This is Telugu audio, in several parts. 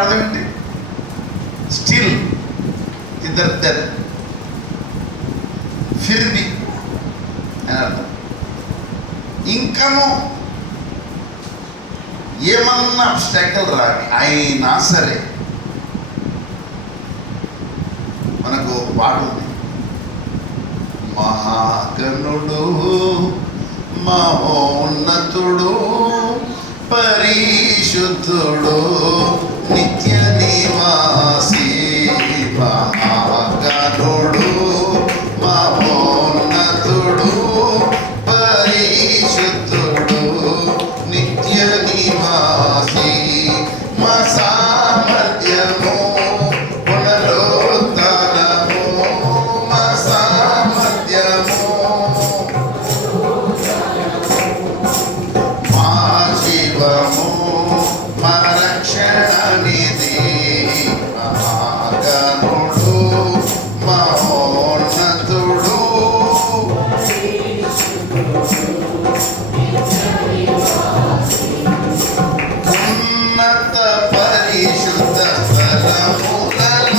అర్థం ఏంటి? స్టిల్, ఇద్దరు, ఫిర్బి అని అర్థం. ఇంకను ఏమన్నా అబ్స్టాకల్ రాని అయినా సరే, మనకు ఒక పాట ఉంది, మహాగణుడు మహోన్నతుడు పరిశుద్ధుడు నిత్య నివాసి, మహాగణుడు మహోన్నతుడు పరిశుద్ధుడు నిత్య నివాసి, మా సామర్థ్యము పునరుద్ధరణము, మా సామర్థ్యము మా జీవము మా రక్షణ నిధి, మహాగణుడు మహోన్నతుడు ఉన్నత పరిశుద్ధ స్థలములలో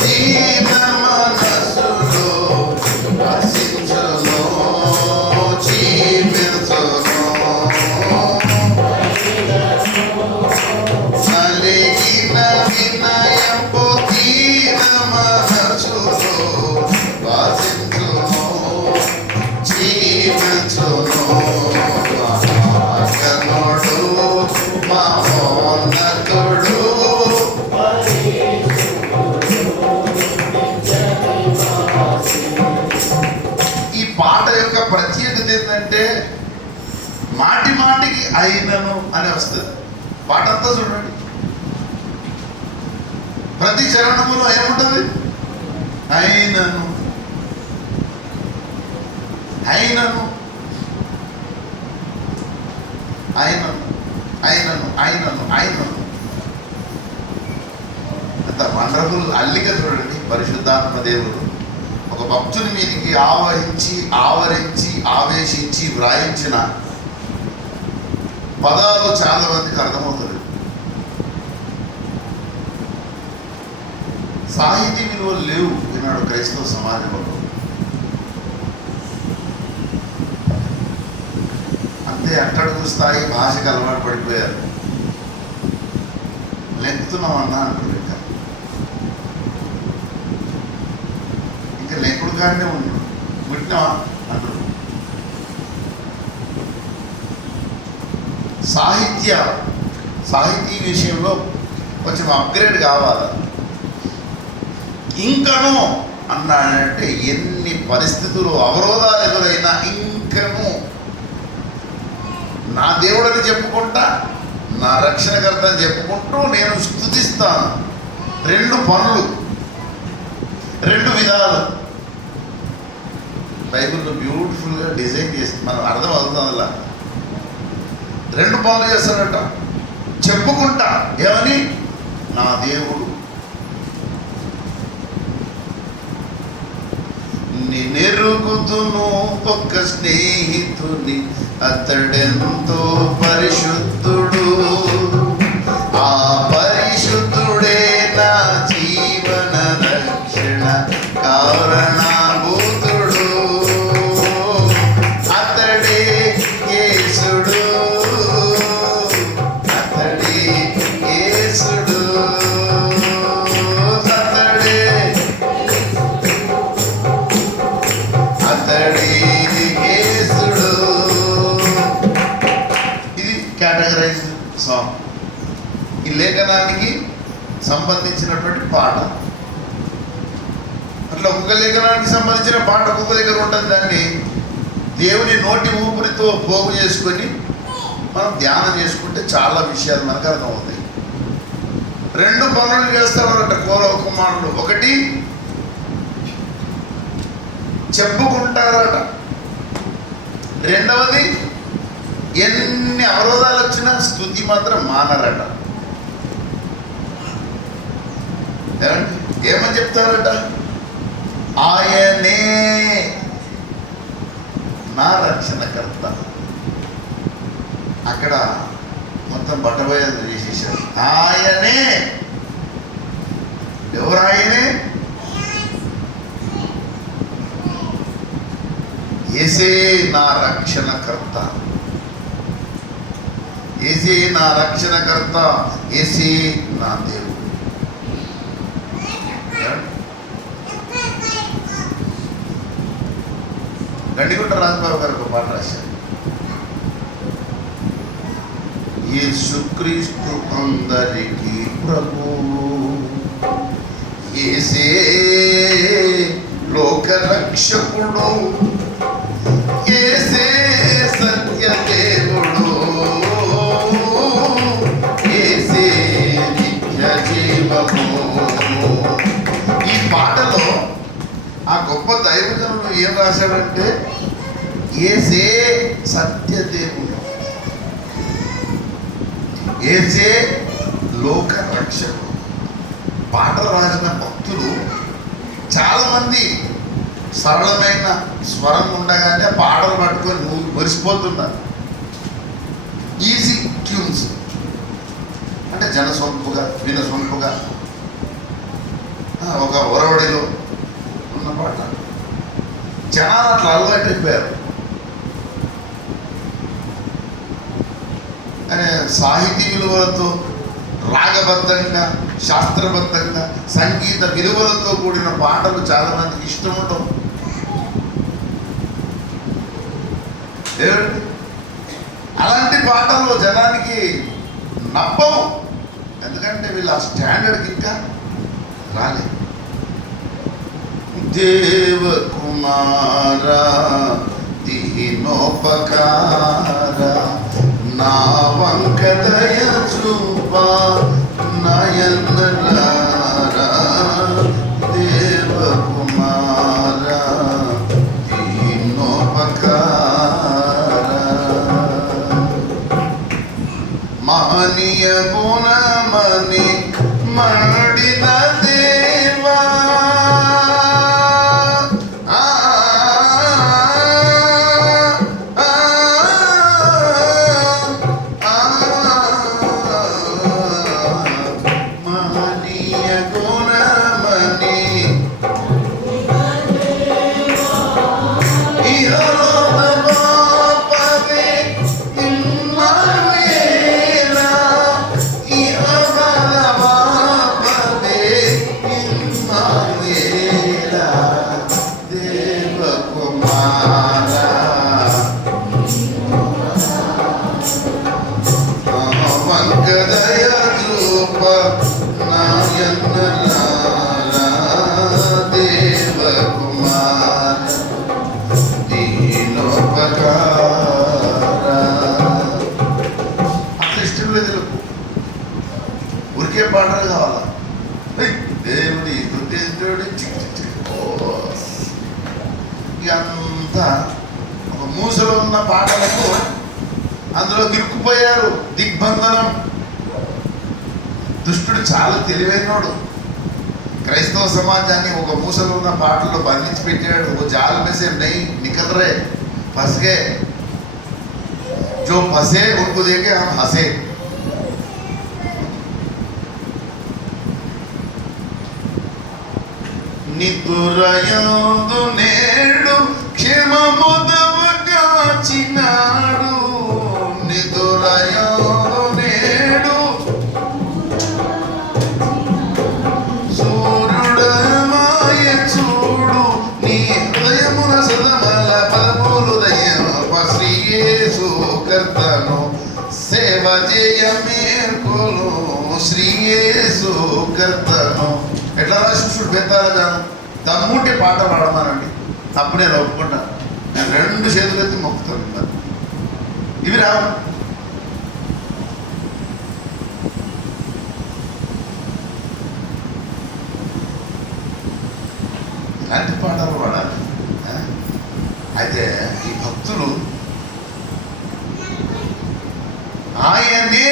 దీన మనసులో వసించును, జీవించును, నలిగిన వినయపు దీన మనసులో వసించును, జీవించును, మహాగణుడు మహోన్నతుడు. ఈ పాట యొక్క ప్రత్యేకత ఏంటంటే మాటి మాటికి అయినను అని వస్తుంది. పాట అంతా చూడండి, ప్రతి చరణములో ఏముంటుంది? అయినను, అయినను, అయినను, అయినను, అయినను, అయినను. అంత వండర్ఫుల్ అల్లిక చూడండి. పరిశుద్ధాత్మ దేవుడు ఒక భక్తుని మీదికి ఆవరించి ఆవేశించి వ్రాయించిన పదాలు చాలా మందికి అర్థమవుతుంది. సాహితీ విలువలు లేవు ఈనాడు క్రైస్తవ సమాజంలో. అంతే అట్టడుగు స్థాయి భాషకు అలవాటు పడిపోయారు. లెక్కుతున్నామన్నా అంటారు, ఇంకా లెక్కుడు కానీ ఉన్నాడు, ముట్టినావా అంటారు. సాహితీ విషయంలో కొంచెం అప్గ్రేడ్ కావాలి. ఇంకను అన్నాడంటే ఎన్ని పరిస్థితులు అవరోధాలు ఎదురైనా ఇంకను నా దేవుడని చెప్పుకుంటా, నా రక్షణకర్త అని చెప్పుకుంటూ నేను స్తుతిస్తాను. రెండు పనులు, రెండు విధాలు బైబిల్లో బ్యూటిఫుల్గా డిజైన్ చేసి మనం అర్థం అవుతుంది. అలా రెండు పనులు చేస్తాడట. చెప్పుకుంటా ఏమని? నా దేవుడు. నిన్నెరుగుతును ఒక్క స్నేహితుని, అతడెంతో పరిశుద్ధుడు, ఆ పరిశుద్ధుడే నా జీవన రక్షణ కారణభూతుడు, అతడే యేసుడు, అతడే యేసుడు, అతడే యేసుడు. ఇది కేటగరైజ్డ్ సాంగ్. ఈ లేఖనానికి సంబంధించినటువంటి పాట. అట్లా ఒక్కొక్క లేఖనానికి సంబంధించిన పాట ఒక్కొక్క దగ్గర ఉంటుంది. దాన్ని దేవుని నోటి ఊపిరితో పోగు చేసుకొని మనం ధ్యానం చేసుకుంటే చాలా విషయాలు మనకు అర్థమవుతాయి. రెండు పనులు చేస్తామన్నట కౌరవ కుమారులు. ఒకటి చెప్పుకుంటారట, రెండవది, ఎన్ని అవరోధాలు వచ్చినా స్తుతి మాత్రం మానరట. ఏమని చెప్తారట? ఆయనే నా రక్షణకర్త. అక్కడ మొత్తం బట్టబయలు చేసేసారు. ఆయనే. ఎవరు ఆయనే? యేసే నా రక్షణకర్త. యేసే నా రక్షణకర్త. యేసే నా దేవుడు. గండిగుంట రాజబాబు గారు ఒక పాట రాశారు. యేసుక్రీస్తు అందరికీ ప్రభువు, యేసే లోక రక్షకుడు, యేసే సత్య దేవుడు, యేసే నిత్య జీవము. ఈ పాటలో ఆ గొప్ప దైవజనుడు ఏం రాశాడంటే, యేసే సత్య దేవుడు, యేసే లోక రక్షకుడు. పాటలు రాసిన భక్తులు చాలామంది సరళమైన స్వరం ఉండగానే పాటలు పట్టుకొని మురిసిపోతున్నారు. ఈజీ ట్యూన్స్ అంటే జనసొంపుగా వినసొంపుగా ఒక ఒరవడిలో ఉన్న పాట చాలా అట్లా అలవాటైపోయారు. సాహితీ విలువలతో, రాగబద్ధంగా, శాస్త్రబద్ధంగా, సంగీత విలువలతో కూడిన పాటలు చాలా మందికి ఇష్టం ఉండవు. అలాంటి పాటలు జనానికి నప్పవు. ఎందుకంటే వీళ్ళు ఆ స్టాండర్డ్కి ఇంకా రాలేదు. దేవకుమారా దీనోపకారా నా వంక దయ చూపా నయనలారా. దేవకుమారా దీనోపకారా మహనీయ గుణమని మడిన దేవా. ఉరికే పాటలు కావాలా? దేవుడి దేవుడి అంతా ఒక మూసలో ఉన్న పాటలకు అందులో ఇరుక్కుపోయారు. దిగ్బంధనం. దుష్టుడు చాలా తెలివైనోడు. క్రైస్తవ సమాజాన్ని ఒక మూసలో ఉన్న పాటల్లో బంధించి పెట్టాడు. ఓ జాల में से नहीं निकल रहे, फंस गए, जो फंसे उनको देखे हम हंसे. నిదురయందు నేడు క్షేమముదవగాచినాడు. నిదురయందు నేడు సూర్యుడమాయ చూడు. నీ హృదయమున సదమల పదములుదయం శ్రీ యేసు కర్తను సేవ చేయ మేల్కొలు. శ్రీ యేసు కర్తను ఎట్లా రాశిష్యుడు బేతాల గాను దమ్ముంటే పాట పాడమానండి. తప్పు నేను ఒప్పుకుంటాను. నేను 2 చేతులెత్తి మొక్కుతాను. మరి ఇవి రావు. ఇలాంటి పాటలు పాడాలి. అయితే ఈ భక్తులు ఆయనే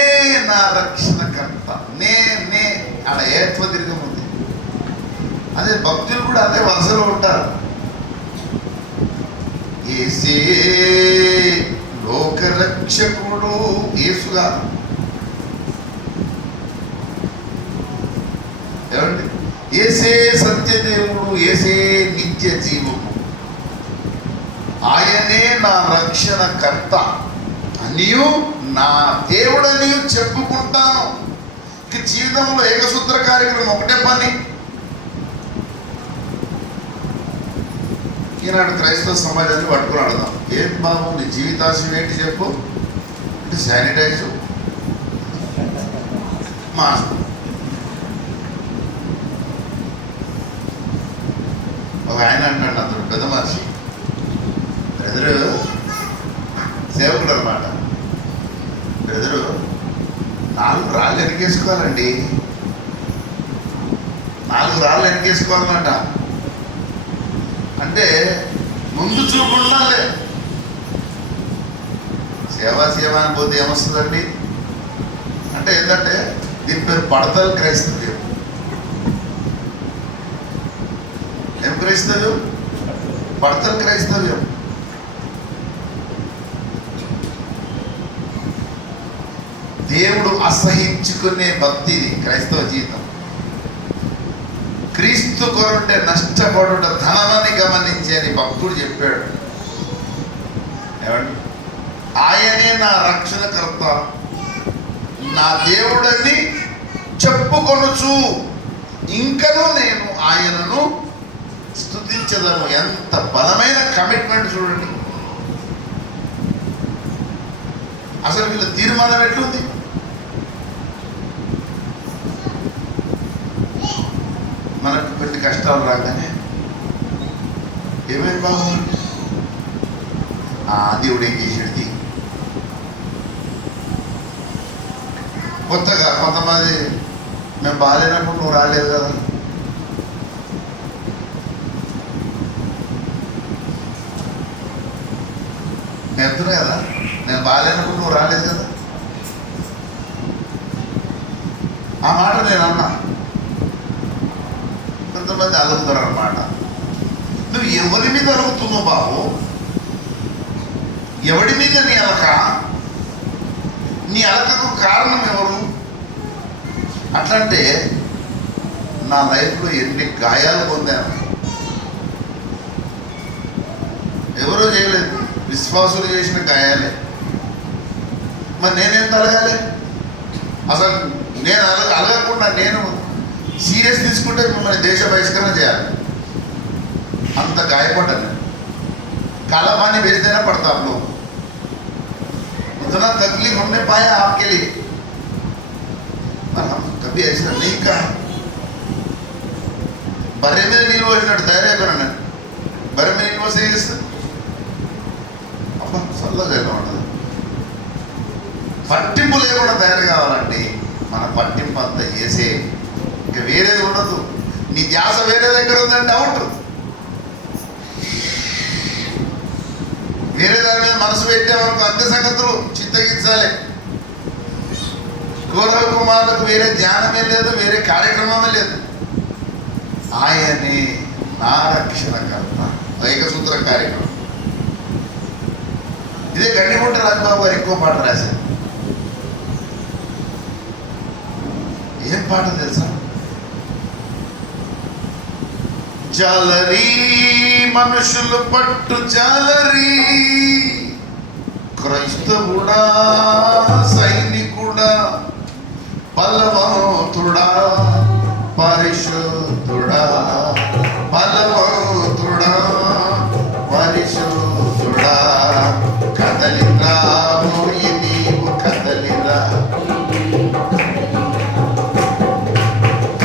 నా రక్షణకర్త. నే అలా ఏత్వ దీర్ఘం ఉంది. అదే భక్తులు కూడా అదే వరుసలో ఉంటారు. యేసే లోకరక్షకుడు, యేసుగా ఏమండి, యేసే సత్యదేవుడు, యేసే నిత్య జీవము, ఆయనే నా రక్షణకర్త అనియు నా దేవుడనియు చెప్పుకుంటాను. ఇక జీవితంలో ఏకసూత్ర కార్యక్రమం ఒకటే పని. ఈనాడు క్రైస్తవ సమాజాన్ని పట్టుకుని అడదాం, ఏం బాబు నీ జీవితాశయం ఏంటి చెప్పు అంటే శానిటైజ్, మాస్క్. ఒక ఆయన అంటాడు, అతడు పెద్ద మనిషి, బ్రదరు, సేవకుడు అనమాట. బ్రదరు 4 రాళ్ళు వెనకేసుకోవాలండి, 4 రాళ్ళు వెనకేసుకోవాలన్నట. అంటే ముందు చూపు ఉండాలి. సేవ అని పోతే ఏమొస్తుందండి అంటే ఏంటంటే దీని పేరు పడతలు క్రైస్తవ్యం. ఏం క్రైస్తవ్యం? పడతలు క్రైస్తవ్యం. దేవుడు అసహించుకునే భక్తి ఇది క్రైస్తవ జీవితం. క్రీస్తు కొరటే నష్టపడుట ధనమని గమనించి అని భక్తుడు చెప్పాడు. ఏమండి, ఆయనే నా రక్షణకర్త, నా దేవుడని చెప్పుకొనుచు ఇంకనూ నేను ఆయనను స్తుతించదను. ఎంత బలమైన కమిట్మెంట్ చూడండి. అసలు వీళ్ళ తీర్మానం ఎట్లుంది? మనకు కొన్ని కష్టాలు రాగానే ఏమైంది బాబు, దేవుడు ఏం చేసేది. కొత్తగా కొంతమంది మేము బాగాలేనప్పుడు నువ్వు రాలేదు కదా, నేను చెప్తున్నా కదా, నేను బాగాలేనప్పుడు నువ్వు రాలేదు కదా, ఆ మాట నేను అన్నా. కొంతమంది అలుగుతారు అన్నమాట. నువ్వు ఎవరి మీద అలుగుతున్నావు బాబు? ఎవడి మీద నీ అలక? నీ అలకకు కారణం ఎవరు? అట్లంటే నా లైఫ్లో ఎన్ని గాయాలు పొందాను. ఎవరో చేయలేదు, విశ్వాసులు చేసిన గాయాలే. మరి నేనేం అలగాలి? అసలు నేను అలగకుండా నేను సీరియస్ తీసుకుంటే మిమ్మల్ని దేశ బహిష్కరణ చేయాలి. అంత గాయపడ్డాను. कालापानी भेज देना पड़ता आप लोग, उतना तकलीफ हमने पाया आपके लिए, पर हम कभी ऐसा नहीं कहा. बर्रे में नील వేసినట్టు తయారైపోయినా, బర్రె మీద నీళ్ళు పోసి చేస్తారు. అబ్బా చల్లగా ఉండదు. పట్టింపు లేకుండా తయారు కావాలండి. మన పట్టింపు అంతా చేసే, ఇంకా వేరేది ఉండదు. నీ ధ్యాస వేరే దగ్గర ఉందండి, అవుట్. వేరే దాని మీద మనసు పెట్టేవరకు అంతే సంగతులు చిత్తగించాలి. కౌరవ కుమారులకు వేరే ధ్యానమే లేదు, వేరే కార్యక్రమమే లేదు. ఆయనే నా రక్షణకర్త, ఏకసూత్ర కార్యక్రమం. ఇదే గండిగుంట రాజబాబు గారు ఎక్కువ పాట రాశారు. ఏం పాట తెలుసా? జాలరీ మనుషులు పట్టు జాలరీ, క్రైస్తవుడా సైనికుడా బలవంతుడా పరిశుద్ధుడా, బలవంతుడా పరిశుద్ధుడా, కదలిరా ఓయి నీవు కదలిరా.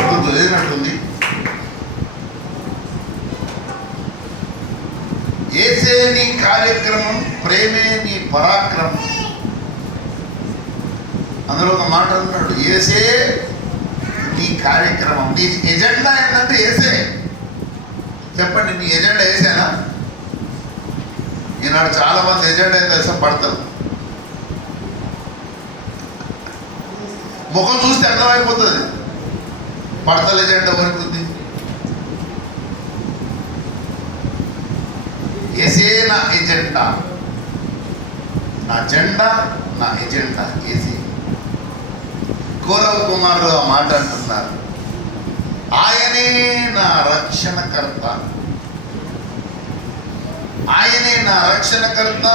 కుదిరినట్టుంది. ఏసే నీ కార్యక్రమం, ప్రేమే నీ పరాక్రమం. అందులో ఒక మాట అన్నాడు, ఏసే నీ కార్యక్రమం, నీ ఎజెండా ఏంటంటే ఏసే. చెప్పండి, నీ ఎజెండా ఏసేనా? ఈనాడు చాలా మంది ఎజెండా ఏం తెలుసా, పడతారు. ముఖం చూస్తే అర్థమైపోతుంది. పడతల ఎజెండా వరకుంది. ఏసే నా ఎజెండా, నా జెండా, నా ఎజెండా ఏసీ. కౌరవ కుమారుడు ఆ మాట అంటున్నారు, ఆయనే నా రక్షణకర్త, ఆయనే నా రక్షణకర్త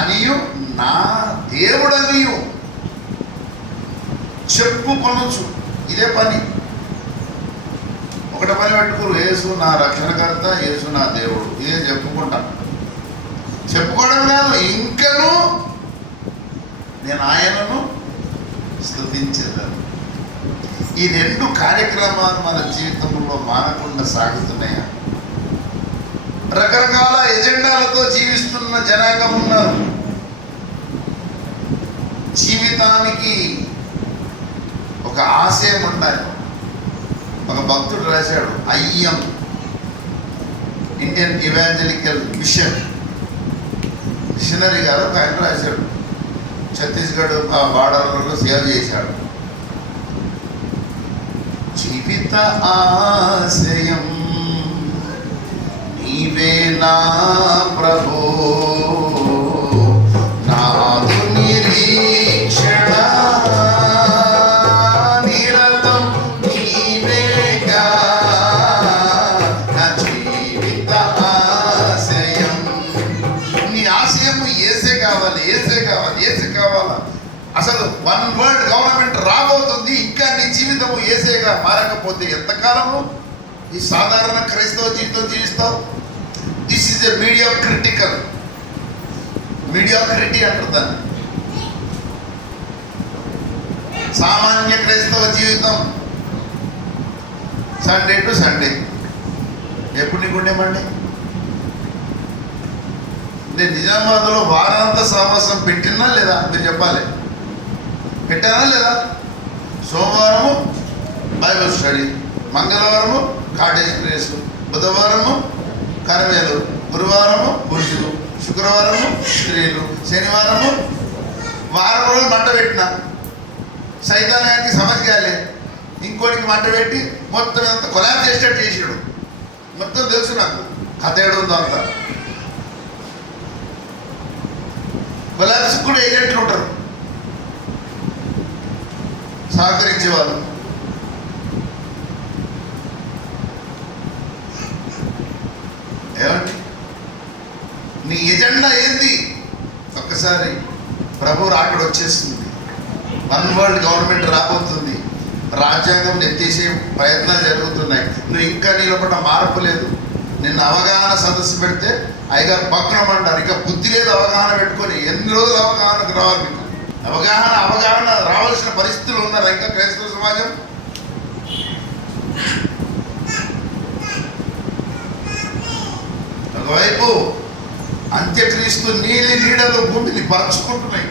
అనియు నా దేవుడనియు చెప్పుకొనొచ్చు. ఇదే పని. ఒకటి పని పెట్టుకోరు, యేసు నా రక్షణకర్త, యేసు నా దేవుడు, ఇదే చెప్పుకుంటాను. చెప్పుకోవడం కాదు, ఇంకను నేను ఆయనను స్తుతించేదాను. ఈ రెండు కార్యక్రమాలు మన జీవితంలో మానకుండా సాగుతున్నాయా? రకరకాల ఎజెండాలతో జీవిస్తున్న జనాంగం ఉన్నారు. జీవితానికి ఒక ఆశయం ఉండాలి. ఒక భక్తుడు రాశాడు, ఐఎం ఇండియన్ ఇవాంజలికల్ మిషనరీ గారు ఒక ఆయన రాశాడు. ఛత్తీస్గఢ్ బార్డర్లలో సేవ చేశాడు. జీవిత ఆశయం నీవే నా ప్రభో, నాదు నిరీక్షణ నిరతం నీవేగా, నా జీవిత ఆశయం. నీ ఆశయం ఏసే కావాలి, ఏసే కావాలి, ఏసే కావాలా? అసలు వన్ వరల్డ్ గవర్నమెంట్ రాబోతుంది, ఇంకా నీ జీవితము ఏసేగా మారకపోతే ఎంతకాలము ఈ సాధారణ క్రైస్తవ జీవితం జీవిస్తావు? దిస్ ఈజ్ ఎ మీడియాక్రిటీ అంటారు దాన్ని. సామాన్య క్రైస్తవ జీవితం సండే టు సండే. ఎప్పుడు నీకు ఉండేమండి? నేను నిజామాబాద్లో వారాంత సమావేశం పెట్టినా లేదా? మీరు చెప్పాలి, పెట్టానా లేదా? సోమవారము బైబిల్ స్టడీ, మంగళవారము కాటేజ్ ప్రేస్, బుధవారము కరవేలు, గురువారము పురుషులు, శుక్రవారము స్త్రీలు, శనివారము వారం రోజులు మంట పెట్టిన సైతానానికి సమస్యలే. ఇంకోటికి మంట పెట్టి మొత్తం అంత కొలాబ్ చేసేటట్టు చేసాడు. మొత్తం తెలుసు నాకు, కథ ఏడుందో అంతా. కొలాబ్స్ కూడా ఏజెంట్లు ఉంటారు, సహకరించేవాళ్ళు. ఏమండి నీ ఎజెండా ఏంది? ఒక్కసారి ప్రభు రాకడ వచ్చేస్తుంది, వన్ వరల్డ్ గవర్నమెంట్ రాబోతుంది, రాజ్యాంగం ఎత్తేసే ప్రయత్నాలు జరుగుతున్నాయి. నువ్వు ఇంకా నీ లోపల మార్పు లేదు. నిన్న అవగాహన సదస్సు పెడితే అయ్యగారు పక్కన పడ్డారు. ఇక బుద్ధి లేదు అవగాహన పెట్టుకొని. ఎన్ని రోజులు అవగాహనకు రావాలి మీకు? అవగాహన రావాల్సిన పరిస్థితులు ఉన్నారా ఇంకా క్రైస్తవ సమాజం? ఒకవైపు అంత్యక్రీస్తు నీడలు భూమిని పరచుకుంటున్నాయి.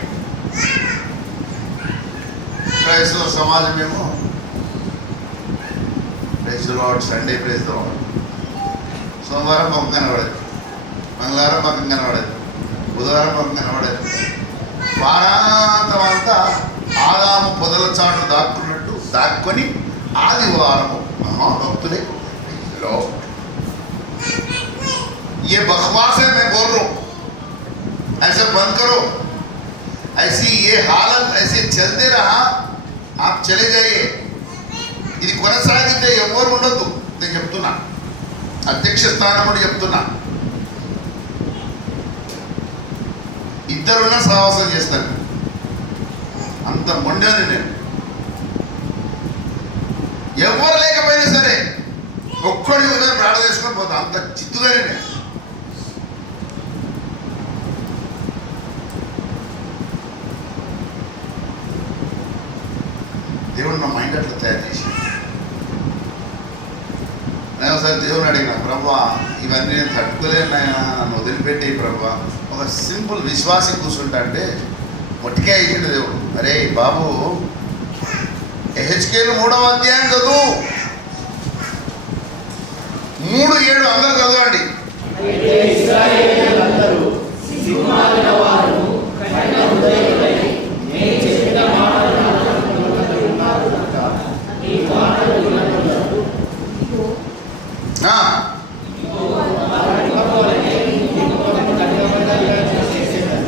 క్రైస్తవ సమాజం ఏమో praise the Lord, Sunday praise the Lord, సోమవారం పక్కన కనబడదు, మంగళవారం పక్కన కనబడదు, బుధవారం పక్కన కనబడదు. వారాంతం అంతా ఆదాము పొదల చాటు దాక్కున్నట్టు దాక్కొని ఆదివారము మహాభక్తులే. ये बकवास है, मैं बोल रहा हूँ, ऐसा बंद करो. ऐसी ये हालत ऐसे चलते रहा, आप चले जाइए. ఇది కొనసాగితే ఎవరు ఉండదు. నేను చెప్తున్నా, అధ్యక్ష స్థానం కూడా చెప్తున్నా. ఇద్దరున్నా సహవాసం చేస్తాను. అంత మొండాను నేను. ఎవరు లేకపోయినా సరే ఒక్కడి ప్రార్థన చేసుకొని పోతా. అంత చిత్తుగానే నేను. దేవుడు నా మైండ్ అట్లా తయారు చేశాడు. నేను ఒకసారి దేవుని అడిగిన, ప్రభా ఇవన్నీ నేను తట్టుకోలేను నాయన, నన్ను వదిలిపెట్టి ప్రభా. ఒక సింపుల్ విశ్వాసం కూర్చుంటా అంటే మొట్టికే ఇచ్చిండు దేవుడు. అరే బాబు, ఎహెచ్కేలు 3వ అధ్యాయం చదువు, 3:7 అందరూ చదవండి.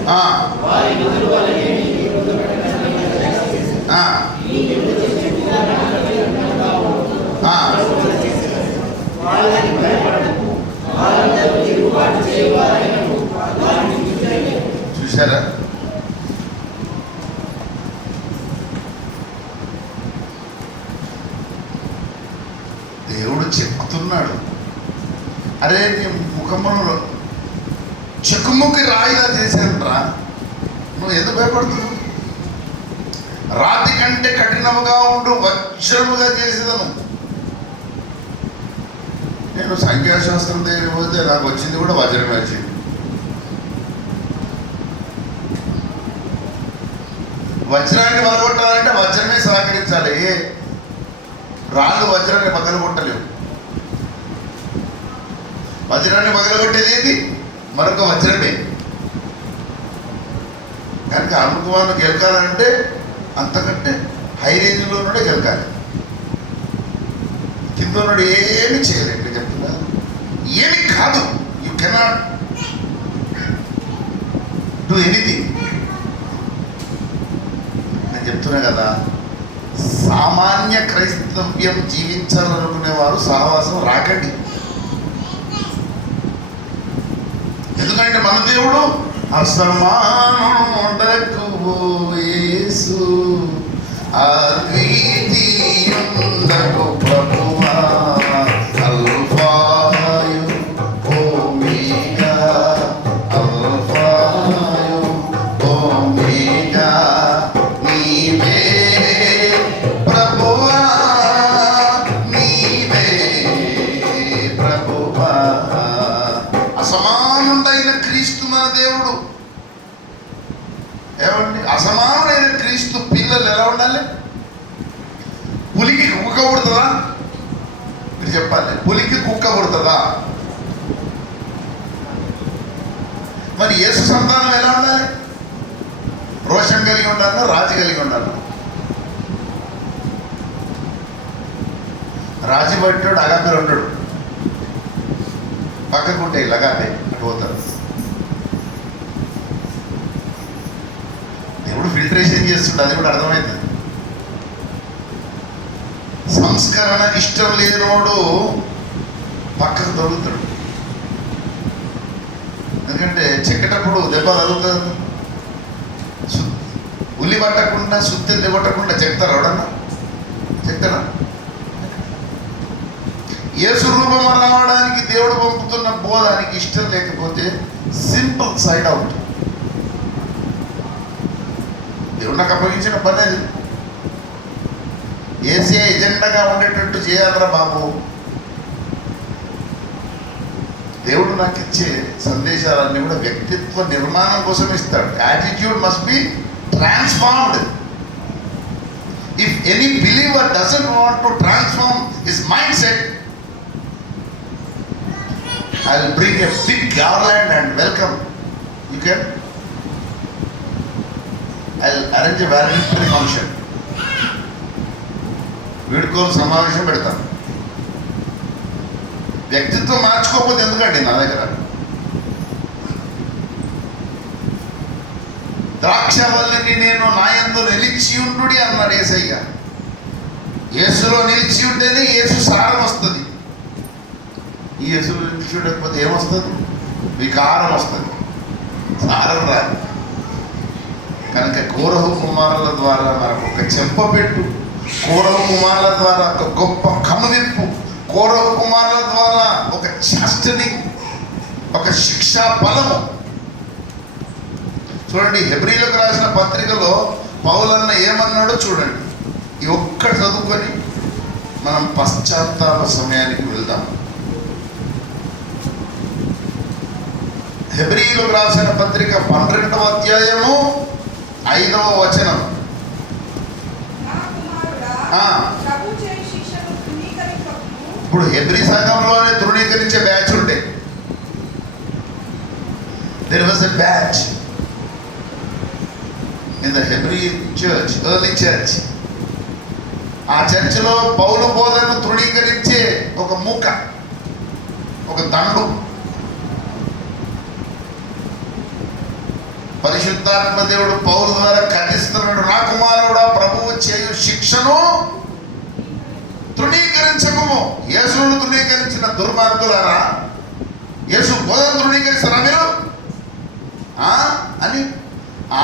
ఆ, ఆ, ఆ. చూసారా? దేవుడు చెక్కుతున్నాడు. అరే నీ ముఖమును చెక్కుముక్కి రాయిగా చేశానురా, నువ్వు ఎందుకు భయపడుతున్నావు? రాతి కంటే కఠినముగా ఉండు వజ్రముగా చేసేదను. నేను సంఖ్యాశాస్త్రం దగ్గరికి పోతే నాకు వచ్చింది కూడా వజ్రమే వచ్చింది. వజ్రాన్ని పగలగొట్టాలంటే వజ్రమే సహకరించాలి. రాళ్ళు వజ్రాన్ని పగలగొట్టలేవు. వజ్రాన్ని పగలగొట్టేది ఏంటి? మరొక వజ్రమే. కనుక అమ్ముకువాన్ని గెలకాలంటే అంతకంటే హై రేంజ్లో నుండే గెలకాలి. కింద ఉన్నాడు ఏమి చేయలేండి, చెప్తున్నా ఏమి కాదు. You cannot do anything. నేను చెప్తున్నా కదా, సామాన్య క్రైస్తవ్యం జీవించాలనుకునే వారు సహవాసం రాకండి. ఎందుకంటే మన దేవుడు అసమానుడకు యేసు అద్వితీయుండకు ప్రభువా అల్ఫాయు ఓమేగా అల్ఫాయు ఓమేగా నీవే ప్రభువా నీవే ప్రభువా. అసమానుడైన క్రీస్తు మన దేవుడు. ఏమండి? అసమానుడైన క్రీస్తు పిల్లలు ఎలా ఉండాలి? పులికి కుక్క పుడుతుందా? మీరు చెప్పాలి. పులికి కుక్క పుడుతుందా? మరి యేసు సంతానం ఎలా ఉండాలి? రోషం కలిగి ఉండాలి, రాజు కలిగి ఉండాలి. రాజు పట్టాడు, అగాపే ఉంటాడు. పక్కకు ఉంటాయి లగాపే, అటు పోతారు. దేవుడు ఫిల్టరేషన్ చేస్తుండే, అది కూడా అర్థమవుతుంది. సంస్కరణ ఇష్టం లేనోడు పక్కకు దొరుకుతాడు. ఎందుకంటే చెక్కేటప్పుడు దెబ్బ తగులుతుంది. ఉల్లి పట్టకుండా సుత్తి కొట్టకుండా చెక్తారు. ఎవడన్నా చెక్తారా? యేసు రూపం రావడానికి దేవుడు పంపుతున్న బోధానికి ఇష్టం లేకపోతే సింపుల్ సైడ్ అవుట్. దేవుడు నాకు అప్పగించిన పని అది. ఏసీ ఎజెండాగా ఉండేటట్టు చేయాలరా బాబు. దేవుడు నాకు ఇచ్చే సందేశాలన్నీ కూడా వ్యక్తిత్వ నిర్మాణం కోసం ఇస్తాడు. Attitude must be transformed. If any believer doesn't want to transform his mind set, I will bring a big garland and welcome. You can? I will arrange a valedictory function. వీడుకోలు సమావేశం పెడతాను. వ్యక్తిత్వం మార్చుకోకపోతే ఎందుకండి నా దగ్గర? ద్రాక్షవల్లిని నేను నాయందు నిలిచియుండు అన్నాడు యేసయ్య. యేసులో నిలిచి ఉంటేనే యేసు సారం వస్తుంది. ఈ యేసులో నిలిచి ఉండకపోతే ఏమొస్తుంది? వికారం వస్తుంది, సారం రాదు. కనుక కోరహు కుమారుల ద్వారా మనకు ఒక చెంపపెట్టు, కోరహు కుమారుల ద్వారా ఒక గొప్ప కనువిప్పు, కోరహు కుమారుల ద్వారా ఒక చాస్టని, ఒక శిక్షా ఫలము. చూడండి, హెబ్రీలకు రాసిన పత్రికలో పౌలన్న ఏమన్నాడో చూడండి. ఈ ఒక్కటి చదువుకొని మనం పశ్చాత్తాప సమయానికి వెళ్దాం. హెబ్రీలకు రాసిన పత్రిక 12వ అధ్యాయము 5వ వచనం. ఇప్పుడు హెబ్రీ సంఘంలోనే తృణీకరించే బ్యాచ్ ఉండే. There was a batch in the Hebrew church, early church. ఆ చర్చిలో పౌలు బోధనను తృణీకరించే ఒక మూక, ఒక దండు. పరిశుద్ధాత్మ దేవుడు పౌలు ద్వారా ఖండిస్తున్నాడు. నా కుమారుడా, ప్రభువు చేయు శిక్షను తృణీకరించకము. యేసును తృణీకరించిన దుర్మార్గులారా, యేసు బోధన తృణీకరిస్తారా మీరు అని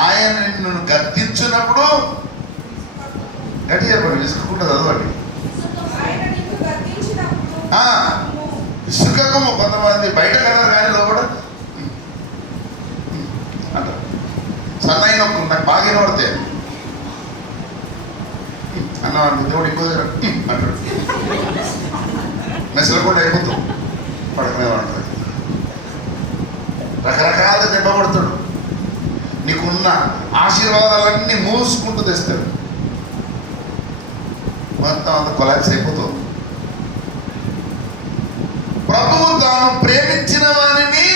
ఆయన నిన్ను గద్దించినప్పుడు గట్టి చెప్పండి, విసుకుంటూ చదవండి. విసుకము. కొంతమంది బయట కన్నారు కానీ లోపల అంటారు. సన్నైన నాకు బాగా పడితే అన్నవాడిని దేవుడు ఇంకో దగ్గర అంటాడు. మెసలు కూడా అయిపోతాం పడకనే ఉంటుంది. రకరకాల దెబ్బ కొడతాడు. నీకున్న ఆశీర్వాదాలన్నీ మూసుకుంటూ తెస్తాడు. మొత్తం అంత కొలాప్స్ అయిపోతుంది. ప్రభువు తాను ప్రేమించిన వారిని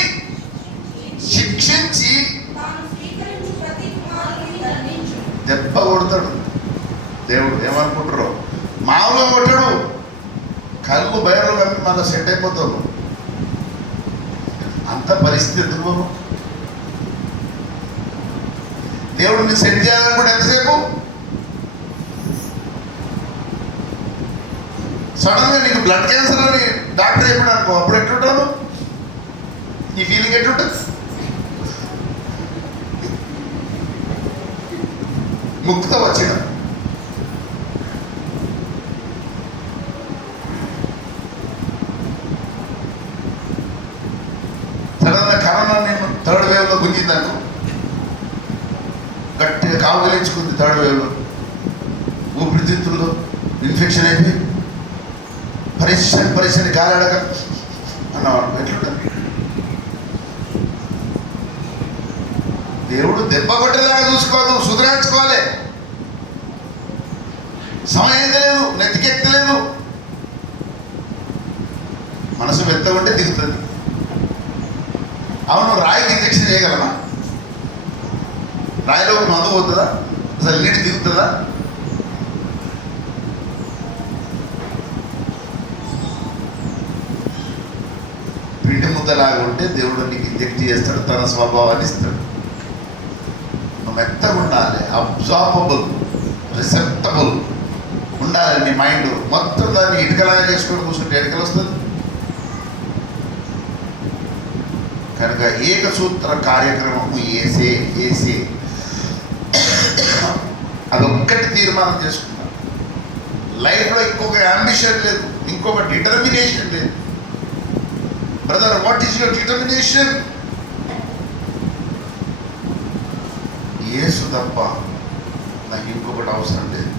శిక్షించి దెబ్బ కొడతాడు. దేవుడు ఏమనుకుంటారు, మామూలుగా కొట్టాడు. కళ్ళు బయలు కమ్మి మళ్ళీ సెట్ అయిపోతాడు. అంత పరిస్థితి ఎందుకు? దేవుడిని సెట్ చేయాలనుకుంటే ఎంతసేపు? సడన్గా నీకు బ్లడ్ క్యాన్సర్ అని డాక్టర్ చెప్పాడు అనుకో, అప్పుడు ఎట్లుంటాను? నీ ఫీలింగ్ ఎట్లుంటుంది? ముక్త వచ్చిన సడన్గా కరోనా నేను థర్డ్ వేవ్లో గుంజిందనుకో, గట్టిగా కావలించుకుంది. థర్డ్ వేవ్లో ఊపిరితిత్తుల్లో ఇన్ఫెక్షన్ అయిపోయి పరిశ్రమ గాలాడక అన్నవాడు ఎట్లుంటుంది? దేవుడు దెబ్బ కొట్టేలాగా చూసుకోదు, సుధరాచుకోవాలి. సమయం లేదు, నెత్తికెత్తలేదు. మనసు మెత్తగుంటే దిగుతుంది. అవును, రాయికి ఇంజక్షన్ చేయగలమా? రాయిలో మందు పోతుందా? అసలు నీటి దిగుతుందా? పిండి ముద్దలాగా ఉంటే దేవుడు నీకు ఇంజెక్ట్ చేస్తాడు, తన స్వభావాన్ని ఇస్తాడు. నువ్వు మెత్తగా ఉండాలి, అబ్జార్బబుల్, రిసెప్టబుల్ ఉండాలి. నీ మైండ్ మొత్తం దాన్ని ఇటుకలాగా చేసుకొని కూర్చుంటే ఎటుకలు వస్తుంది. కనుక ఏకసూత్ర కార్యక్రమము ఏసే అదొక్కటి తీర్మానం చేసుకున్నాను. లైఫ్లో ఇంకొక అంబిషన్ లేదు, ఇంకొక డిటర్మినేషన్ లేదు. Brother, what is your determination? Yesu తప్ప నాకు ఇంకొకటి అవసరం లేదు.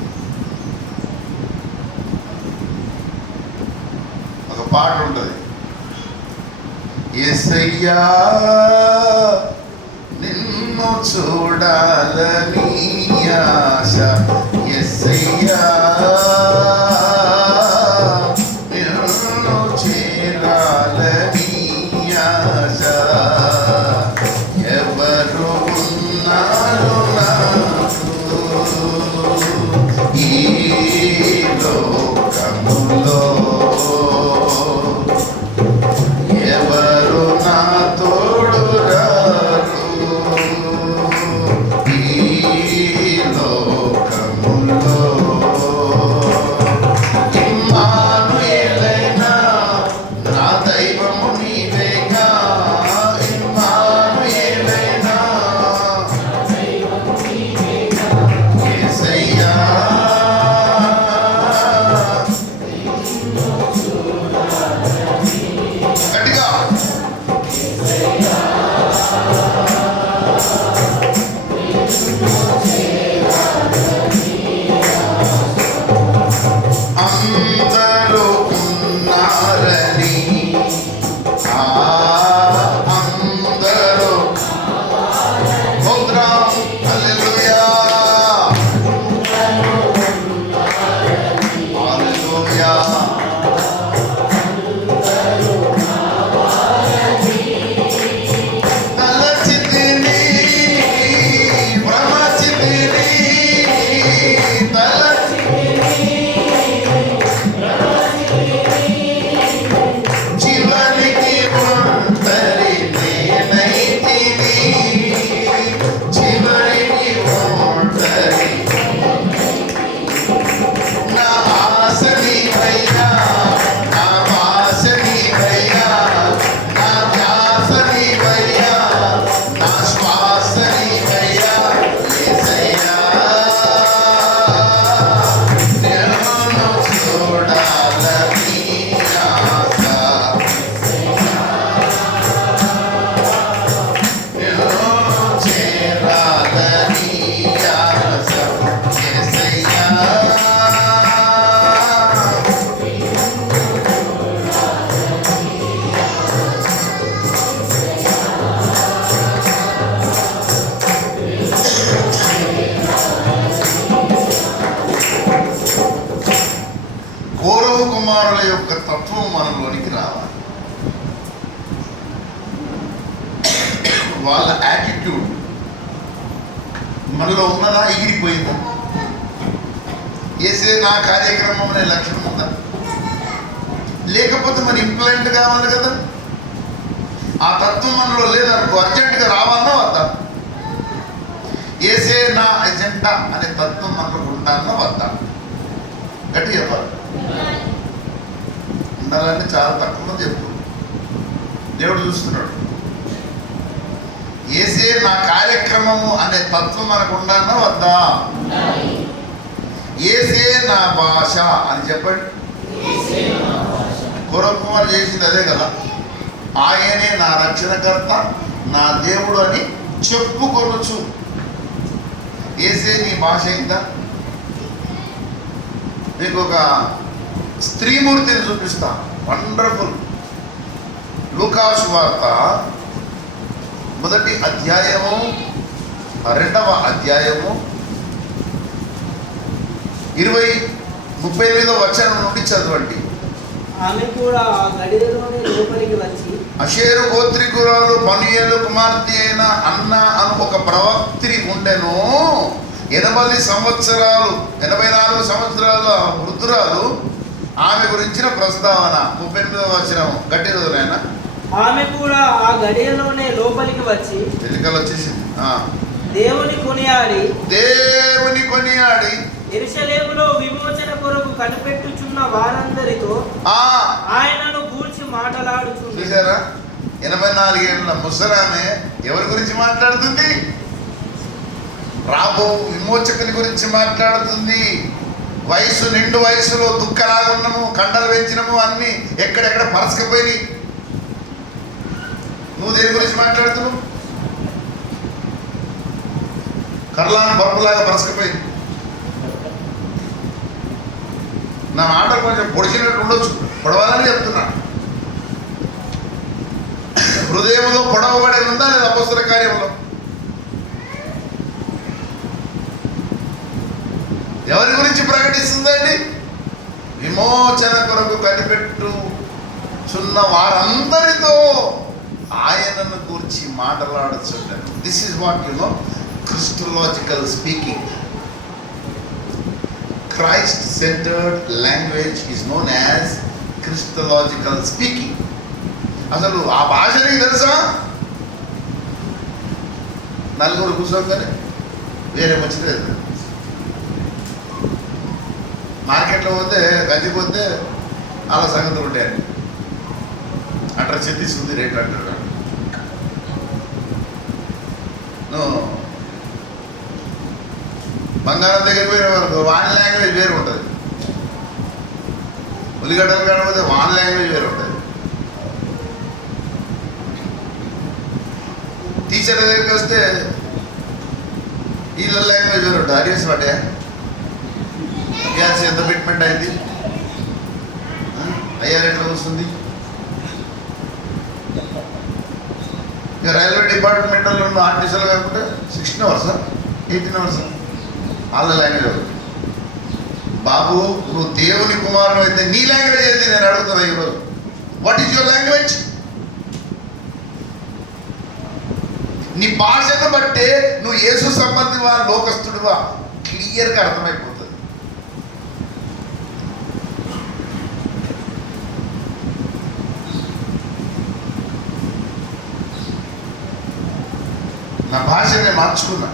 ఒక పాట ఉంటుంది, యేసయ్యా నిన్ను చూడాలని ఆశ, యేసయ్యా నిన్ను చేరాలని ఆశ. ఎవరు ఉన్నారు నాకు ఈ లోకములో? ఎవరు నా తోడు రారు ఈ లోకములో? చేరాలని ఆశ యేసయ్యా. కౌరవ కుమారుల యొక్క తత్వం మనలోనికి రావాలి. వాళ్ళ యాటిట్యూడ్ మనలో ఉన్నదా, ఎగిరిపోయిందా? యేసే నా కార్యక్రమం అనే లక్షణం ఉందా? లేకపోతే మరి ఇంప్లాంట్ కావాలి కదా. ఆ తత్వం మనలో లేదనుకో, అర్జెంటుగా రావాలన్నా వద్దా? యేసే నా ఎజెండా అనే తత్వం మనలో ఉండాలన్నా వద్దా? గట్టి చెప్పాలి. ఉండాలంటే చాలా తక్కువ మంది చెప్తారు. దేవుడు చూస్తున్నాడు. యేసే నా కార్యక్రమము అనే తత్వం మనకు ఉండాలన్నా వద్దా? యేసే నా భాష అని చెప్పండి. కౌరవ కుమార్ చేసింది అదే కదా. ఆయనే నా రక్షణకర్త, నా దేవుడు అని చెప్పుకొనొచ్చు. యేసే నీ భాష అయిందా? మీకు ఒక స్త్రీమూర్తిని చూపిస్తా, వండర్ఫుల్. లూకాసు వార్త 1వ అధ్యాయము 2వ అధ్యాయము 38వ వచనం నుండి చదవండి. ఆమె కూడా ఆ గడియలోనే లోపలికి వచ్చి, అషేరు గోత్రికురాలు పనియేలు కుమార్తె అయిన అన్న అను ఒక ప్రవక్త్రి ఉండెను. 84 సంవత్సరాల వృద్ధురాలు. ఆమె గురించిన ప్రస్తావన 38వ వచనం. గట్టి రోజులైనా ఆమె కూడా ఆ గడియలోనే లోపలికి వచ్చి ఎన్నికలు వచ్చేసింది. దేవుని కొనియాడి యెరూషలేములో విమోచన కొరకు కనిపెట్టుచున్న వారందరితో ఆయనను గూర్చి మాట్లాడుచుంది. చూసారా? 84 ఏళ్ళ ముసరామె ఎవరి గురించి మాట్లాడుతుంది? రాబో విమోచకుని గురించి మాట్లాడుతుంది. నిండు వయసులో దుఃఖరాగున్నము, కండలు పెంచినము, అన్ని ఎక్కడెక్కడ పరసకపోయి. నువ్వు దేని గురించి మాట్లాడుతున్నావు? కర్లాన్ని బొమ్మలాగా పరసకపోయింది. నా మాట కొంచెం పొడిచినట్టు ఉండొచ్చు, పొడవాలని చెప్తున్నాను. హృదయంలో పొడవబడేది ఉందా లేదా? అపొస్తలుల కార్యంలో ఎవరి గురించి ప్రకటిస్తుందండి? విమోచన కొరకు కనిపెట్టుచున్న వారందరితో ఆయనను గురించి మాట్లాడుచుంటారు. This is what you know christological speaking. Christ centered language is known as christological speaking. అసలు ఆ భాష నీకు తెలుసా? నలుగురు కూర్చోగానే వేరే మంచిది. మార్కెట్లో పోతే గంజిపోతే వాళ్ళ సంగతులు ఉంటాయి. అడ్రస్ తీసుకుంది రేట్ అంటారు. నువ్వు బంగారం దగ్గర పోయిన వరకు వాన్ లాంగ్వేజ్ వేరు ఉంటుంది. ఉల్లిగడ్డలు కాకపోతే వాన్ లాంగ్వేజ్ వేరు ఉంటుంది. టీచర్ దగ్గరికి వస్తే వీళ్ళ లాంగ్వేజ్ వేరు ఉంటుంది. అడిగేసి పడ్డా గ్యాస్ ఎంత ఫిట్మెంట్ అయింది, అయ్యారు ఎట్లా వస్తుంది. ఇక రైల్వే డిపార్ట్మెంట్లో ఉన్న ఆర్టీసీలు కాకుండా 16 అవర్స్ 18 అవర్స్ వాళ్ళ లాంగ్వేజ్. బాబు నువ్వు దేవుని కుమారుడు అయితే నీ లాంగ్వేజ్ అయితే నేను అడుగుతున్నా ఈరోజు. What is your language? నీ భాషను బట్టే నువ్వు యేసు సంబంధివా లోకస్తుడివా క్లియర్గా అర్థమైపోతుంది. నా భాషని మార్చుకున్నా.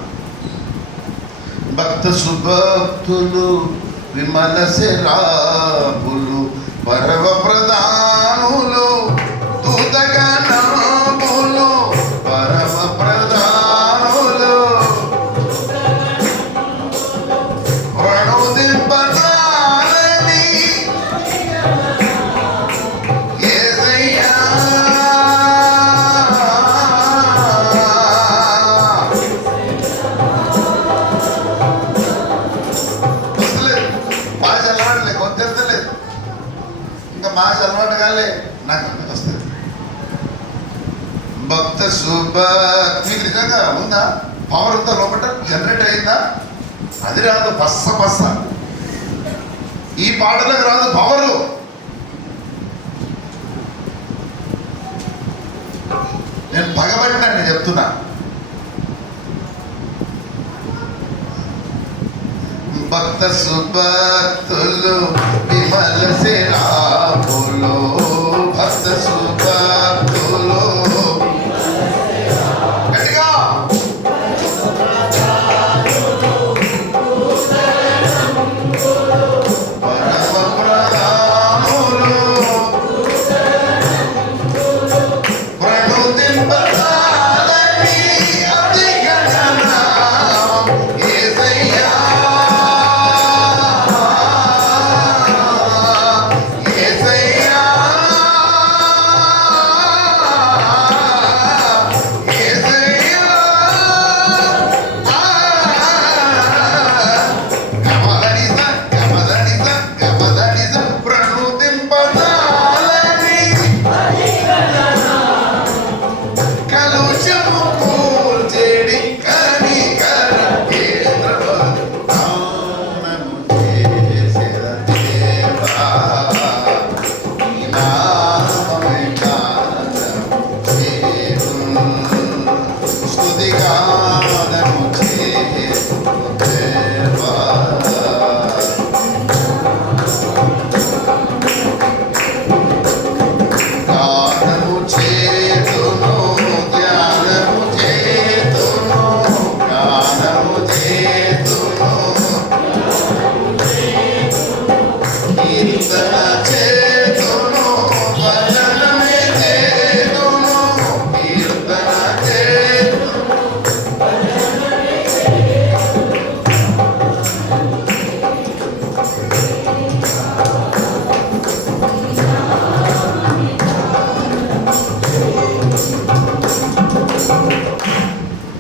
భక్త సుభక్తులు విమల శరాపులు పరవ ప్రధానులు దూతగణములు పరమ ప్రధానులు ప్రణుదింపజాలని యేసయ్యా భాష అలవాటు కాలే, నాకు అందుకు వస్తుంది. భక్త శుభ మీకు నిజంగా ఉందా? పవర్ ఉందా? లోపల జనరేట్ అయిందా? అది రాదు, పస్స ఈ పాటలకు రాదు పవరు. నేను పగబట్టినా నేను చెప్తున్నా. భక్త సుభక్తులు విమల శరాపులు, భక్త సుభక్తులు గట్టిగా పరమ ప్రధానులు ప్రణుతింపజాలని అధిక నామం యేసయ్యా, యేసయ్యా, యేసయ్యా. గమదనిస గమదనిస గమదనిస ప్రణుతింపజాలని కలుషము కూల్చెడి కనికర కేంద్రము నామము చేసెద దేవా, నీ నామమే గానము చేయును, స్తుతి గానము చేయును దేవా. గానము చేతును, ధ్యానము చేతును, గానము చేతును, కీర్తన చేతును, భజనమే చేతును, కీర్తన చేతును.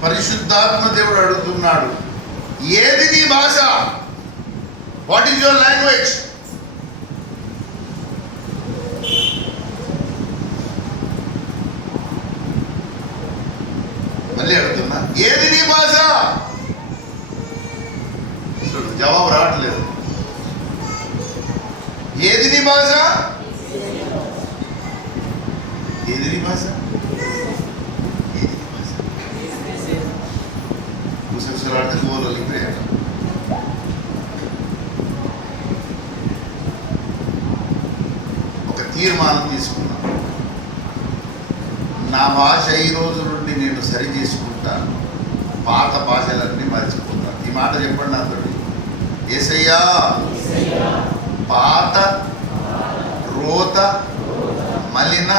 పరిశుద్ధాత్మ దేవుడు అడుగుతున్నాడు, ఏది నీ భాష? What is your language? మళ్ళీ అడుగుతున్నా, ఏది నీ భాష? చూడు, జవాబు రావట్లేదు. ఏది నీ భాష? ఏది నీ భాష? గుసగుసలాడితే గోలు వెళ్ళిపోయాడు. ఒక తీర్మానం తీసుకున్నాను, నా భాష ఈ రోజు నుండి నేను సరి చేసుకుంటాను, పాత భాషలన్నీ మర్చిపోతాను. ఈ మాట చెప్పండి నాతోటి. యేసయ్యా, పాత రోత మలిన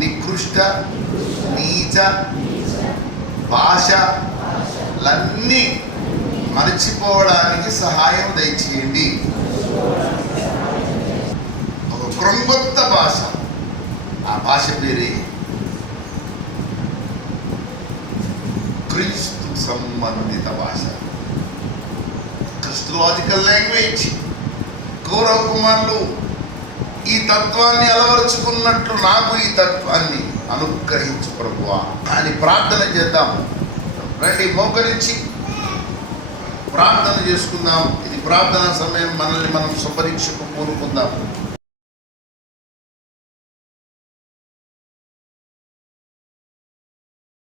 నికృష్ట నీచ భాషలన్నీ మర్చిపోవడానికి సహాయం దయచేయండి. ఒక క్రొంగొత్త భాష, ఆ భాష పేరే క్రీస్తు సంబంధిత భాష, క్రిస్టలాజికల్ లాంగ్వేజ్. కౌరవ కుమారులు ఈ తత్వాన్ని అలవరుచుకున్నట్లు నాకు ఈ తత్వాన్ని అనుగ్రహించు ప్రభువా అని ప్రార్థన చేద్దాం. రండి, మోకరించి ప్రార్థన చేసుకుందాం. ఇది ప్రార్థన సమయం. మనల్ని మనం స్వపరీక్షకు పూనుకుందాం.